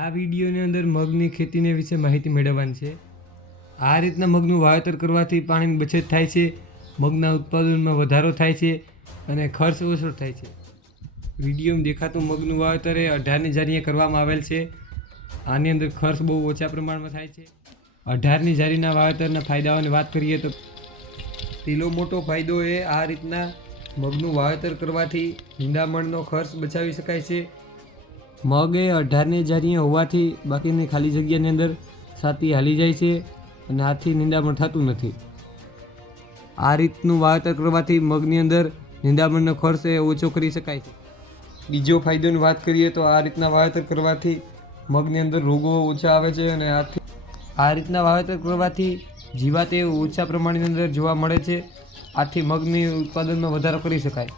આ વિડીયોની અંદર મગની ખેતીને વિશે માહિતી મેળવવાની છે. આ રીતના મગનું વાવેતર કરવાથી પાણીની બચત થાય છે, મગના ઉત્પાદનમાં વધારો થાય છે અને ખર્ચ ઓછો થાય છે. વિડીયોમાં દેખાતું મગનું વાવેતર એ અઢારની જારીએ કરવામાં આવેલ છે. આની અંદર ખર્ચ બહુ ઓછા પ્રમાણમાં થાય છે. અઢારની જારીના વાવેતરના ફાયદાઓની વાત કરીએ તો પેલો મોટો ફાયદો એ આ રીતના મગનું વાવેતર કરવાથી નિંદામણનો ખર્ચ બચાવી શકાય છે. મગ એ અઢારની જારીએ હોવાથી બાકીની ખાલી જગ્યાની અંદર સાતી હાલી જાય છે અને હાથથી નિંદામણ થતું નથી. આ રીતનું વાવેતર કરવાથી મગની અંદર નિંદામણનો ખર્ચ એ ઓછો કરી શકાય છે. બીજો ફાયદોની વાત કરીએ તો આ રીતના વાવેતર કરવાથી મગની અંદર રોગો ઓછા આવે છે અને આથી આ રીતના વાવેતર કરવાથી જીવાત એ ઓછા પ્રમાણની અંદર જોવા મળે છે. આથી મગની ઉત્પાદનમાં વધારો કરી શકાય.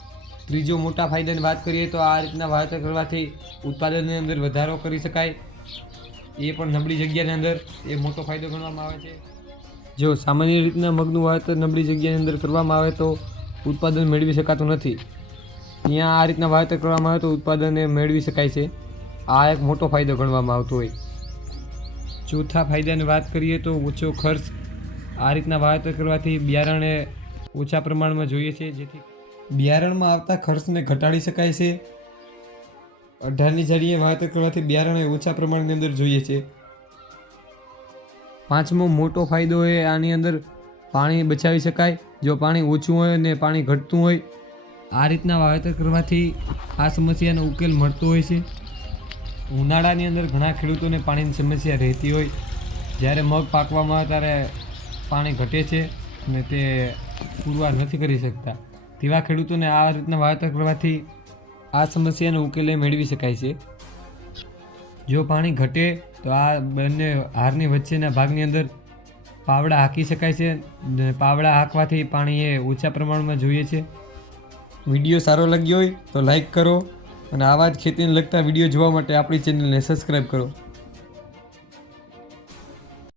ત્રીજો મોટા ફાયદાની વાત કરીએ તો આ રીતના વાવેતર કરવાથી ઉત્પાદનની અંદર વધારો કરી શકાય. એ પણ નબળી જગ્યાની અંદર એ મોટો ફાયદો ગણવામાં આવે છે. જો સામાન્ય રીતના મગનું વાવેતર નબળી જગ્યાની અંદર કરવામાં આવે તો ઉત્પાદન મેળવી શકાતું નથી. ત્યાં આ રીતના વાવેતર કરવામાં આવે તો ઉત્પાદન મેળવી શકાય છે. આ એક મોટો ફાયદો ગણવામાં આવતો હોય. ચોથા ફાયદાની વાત કરીએ તો ઓછો ખર્ચ આ રીતના વાવેતર કરવાથી બિયારણે ઓછા પ્રમાણમાં જોઈએ છે, જેથી બિયારણમાં આવતા ખર્ચને ઘટાડી શકાય છે. અઢારની જાડીએ વાવેતર કરવાથી બિયારણ એ ઓછા પ્રમાણની અંદર જોઈએ છે. પાંચમો મોટો ફાયદો એ આની અંદર પાણી બચાવી શકાય. જો પાણી ઓછું હોય અને પાણી ઘટતું હોય, આ રીતના વાવેતર કરવાથી આ સમસ્યાનો ઉકેલ મળતો હોય છે. ઉનાળાની અંદર ઘણા ખેડૂતોને પાણીની સમસ્યા રહેતી હોય. જ્યારે મગ પાકવામાં ત્યારે પાણી ઘટે છે અને તે પુરવાર નથી કરી શકતા. તેવા ખેડૂતોને આ રીતના વાવેતર કરવાથી આ સમસ્યાનો ઉકેલ મેળવી શકાય છે. જો પાણી ઘટે તો આ બંને હારની વચ્ચેના ભાગની અંદર પાવડા હાંકી શકાય છે પાવડા હાંકવાથી પાણી એ ઓછા પ્રમાણમાં જોઈએ છે. વીડિયો સારો લાગ્યો હોય તો લાઈક કરો અને આવા જ ખેતીને લગતા વીડિયો જોવા માટે આપણી ચેનલને સબસ્ક્રાઈબ કરો.